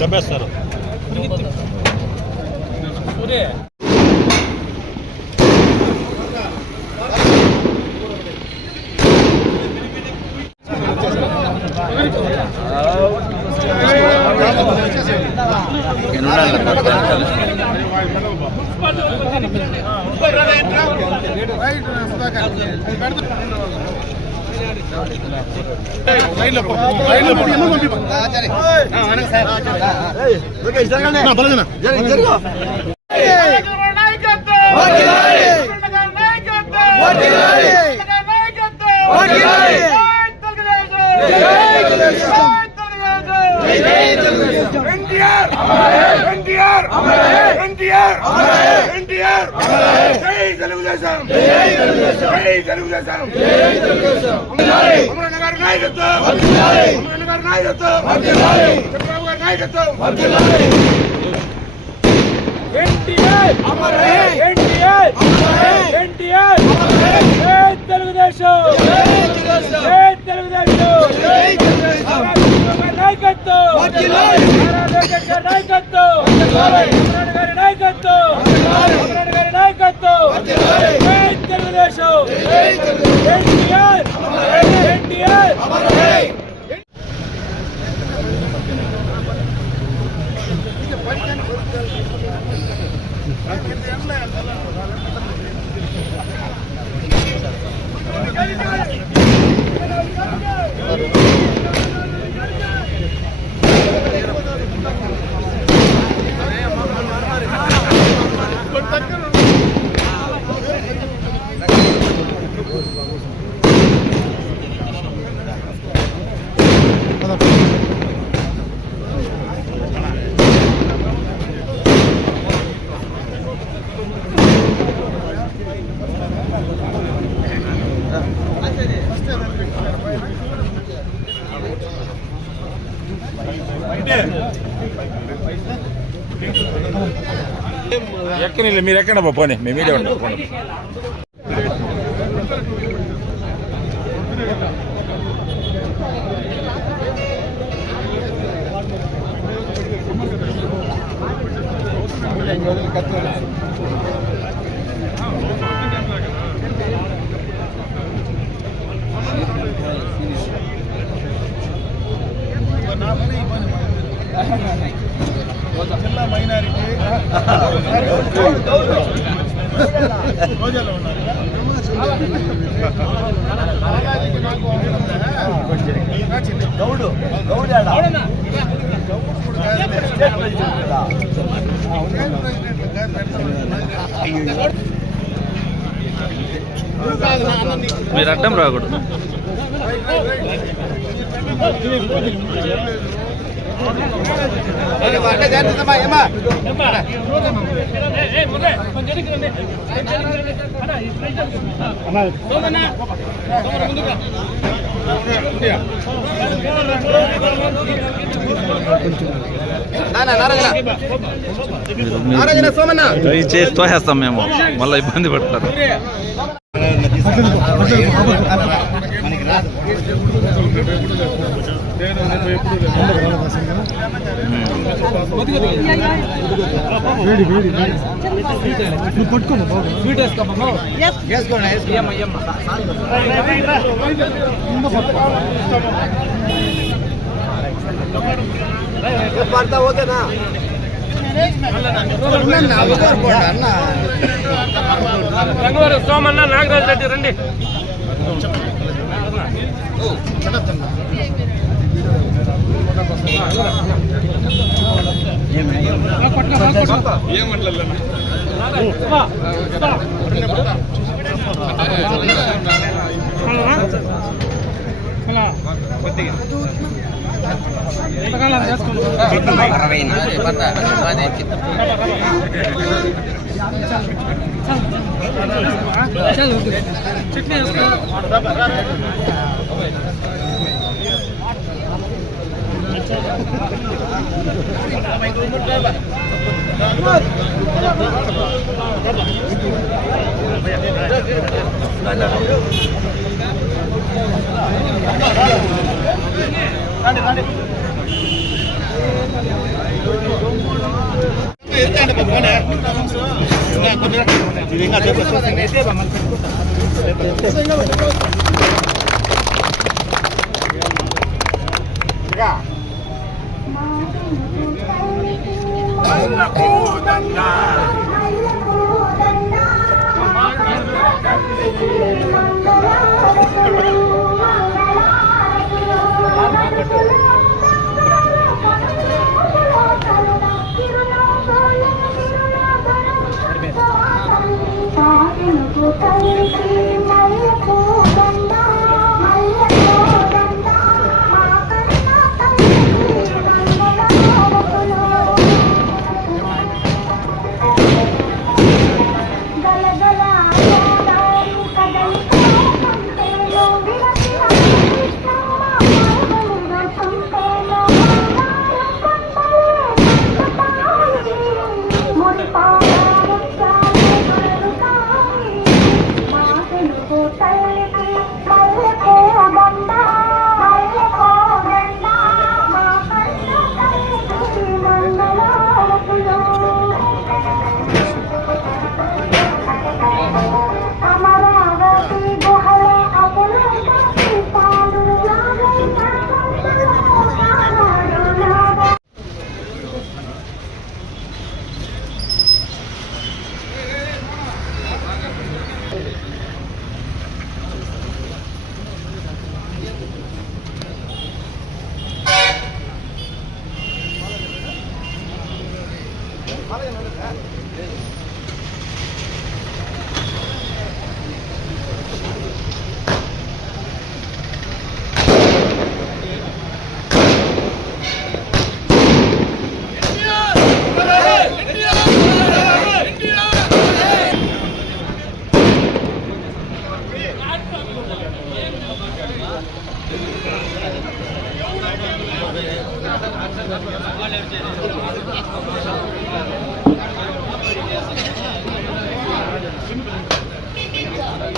దెబ్బేస్తారు. ఎక్కని మీరు ఎక్కడ పోనీ మీ మీడియా ఉండండి. జిల్లా మైనారిటీ రోజాలో ఉన్నారు. మీరు అడ్డం రాకూడదు. చేసి తోసేస్తాం మేము, మళ్ళీ ఇబ్బంది పడతారు. ఓకేనా రంగవారు సోమన్న నాగరాజు రెడ్డి రండి.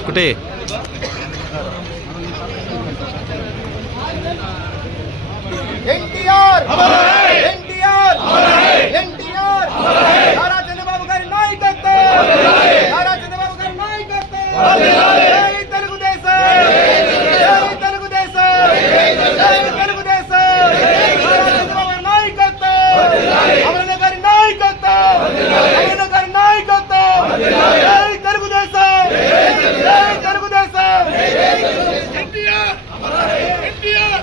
ఒకటి ఎన్టీఆర్ ఎన్టీఆర్ ఎన్టీఆర్ నారా చంద్రబాబు గారి నాయకత్వం నారా చంద్రబాబు గారి నాయకత్వం జై తెలుగుదేశం జై తెలుగుదేశం జై తెలుగుదేశం నారా చంద్రబాబు గారి నాయకత్వం అమరన్న గారి నాయకత్వం అమరన్న గారి నాయకత్వం జై తెలుగుదేశం జై తెలుగుదేశం ఎన్టీఆర్ ఎన్టీఆర్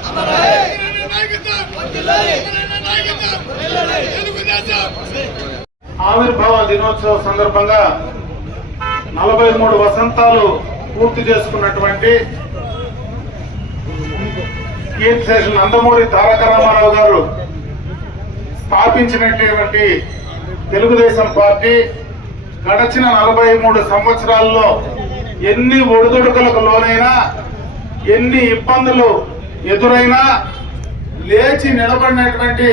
ఆవిర్భావ దినోత్సవ సందర్భంగా 43 వసంతాలు పూర్తి చేసుకున్నటువంటి కీర్తిశేషులు నందమూరి తారక రామారావు గారు స్థాపించినటువంటి తెలుగుదేశం పార్టీ గడచిన 43 సంవత్సరాల్లో ఎన్ని ఒడిదుడుకులకు లోనైనా ఎన్ని ఇబ్బందులు ఎదురైనా లేచి నిలబడినటువంటి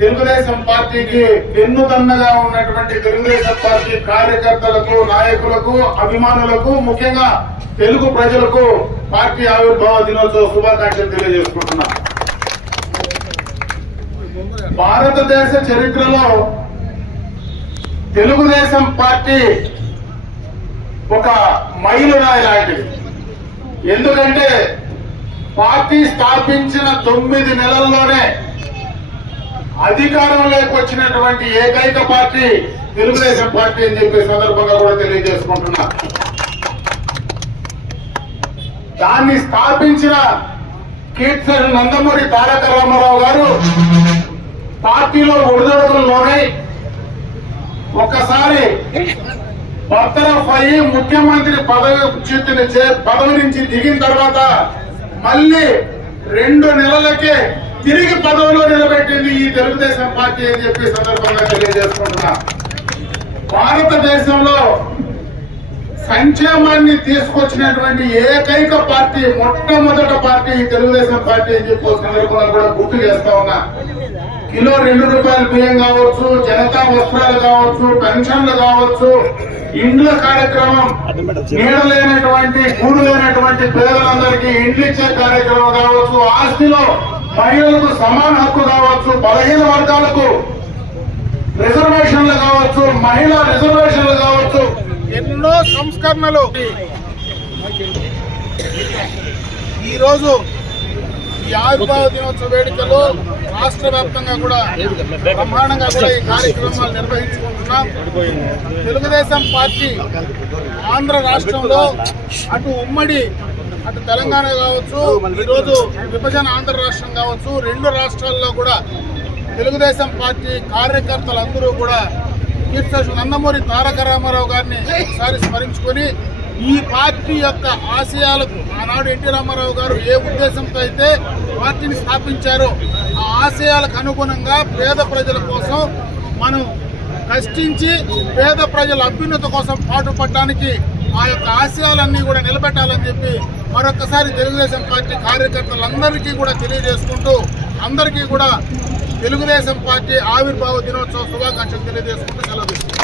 తెలుగుదేశం పార్టీకి వెన్నుదన్నగా ఉన్నటువంటి తెలుగుదేశం పార్టీ కార్యకర్తలకు నాయకులకు అభిమానులకు ముఖ్యంగా తెలుగు ప్రజలకు పార్టీ ఆవిర్భావ దినోత్సవ శుభాకాంక్షలు తెలియజేసుకుంటున్నా. భారతదేశ చరిత్రలో తెలుగుదేశం పార్టీ ఒక మైలురాయి లాంటిది. ఎందుకంటే పార్టీ స్థాపించిన 9 నెలల్లోనే అధికారంలోకి వచ్చినటువంటి ఏకైక పార్టీ తెలుగుదేశం పార్టీ అని చెప్పే సందర్భంగా కూడా తెలియజేసుకుంటున్నా. దాన్ని స్థాపించిన కీర్తిశేషులు నందమూరి తారక రామారావు గారు పార్టీలో ఒడిదొడుకుల్లోనే ఒక్కసారి బర్తరఫ్ అయ్యి ముఖ్యమంత్రి పదవి నుంచి దిగిన తర్వాత మళ్ళీ 2 నెలలకే తిరిగి పదవిలో నిలబెట్టింది ఈ తెలుగుదేశం పార్టీ అని చెప్పి సందర్భంగా తెలియజేసుకుంటున్నా. భారతదేశంలో సంక్షేమాన్ని తీసుకొచ్చినటువంటి ఏకైక పార్టీ, మొట్టమొదటి పార్టీ ఈ తెలుగుదేశం పార్టీ అని చెప్పి సందర్భంగా కూడా గుర్తు చేస్తా ఉన్నా. కిలో 2 రూపాయల బియ్యం కావచ్చు, జనతా వస్త్రాలు కావచ్చు, పెన్షన్లు కావచ్చు, ఇండ్ల కార్యక్రమం, నీడ లేనటువంటి గూడు లేనటువంటి పేదలందరికీ ఇండ్లు ఇచ్చే కార్యక్రమం కావచ్చు, ఆస్తిలో మహిళలకు సమాన హక్కు కావచ్చు, బలహీన వర్గాలకు రిజర్వేషన్లు కావచ్చు, మహిళా రిజర్వేషన్లు కావచ్చు, ఎన్నో సంస్కరణలు ఈరోజు ఈ ఆవిర్భావ దినోత్సవ వేడుకలు రాష్ట్ర వ్యాప్తంగా కూడా బ్రహ్మాండంగా కూడా ఈ కార్యక్రమాలు నిర్వహించుకుంటున్నాం. తెలుగుదేశం పార్టీ ఆంధ్ర రాష్ట్రంలో అటు ఉమ్మడి అటు తెలంగాణ కావచ్చు, ఈరోజు విభజన ఆంధ్ర రాష్ట్రం కావచ్చు, రెండు రాష్ట్రాల్లో కూడా తెలుగుదేశం పార్టీ కార్యకర్తలందరూ కూడా కీర్తిశేషులు నందమూరి తారక రామారావు గారిని ఒకసారి స్మరించుకొని ఈ పార్టీ యొక్క ఆశయాలకు ఆనాడు ఎన్టీ రామారావు గారు ఏ ఉద్దేశంతో అయితే పార్టీని స్థాపించారో ఆ ఆశయాలకు అనుగుణంగా పేద ప్రజల కోసం మనం కష్టించి పేద ప్రజల అభ్యున్నత కోసం పాటుపడడానికి ఆ యొక్క ఆశయాలన్నీ కూడా నిలబెట్టాలని చెప్పి మరొకసారి తెలుగుదేశం పార్టీ కార్యకర్తలందరికీ కూడా తెలియజేసుకుంటూ అందరికీ కూడా తెలుగుదేశం పార్టీ ఆవిర్భావ దినోత్సవ శుభాకాంక్షలు తెలియజేసుకుంటూ సెలవు తీసుకుంటాం.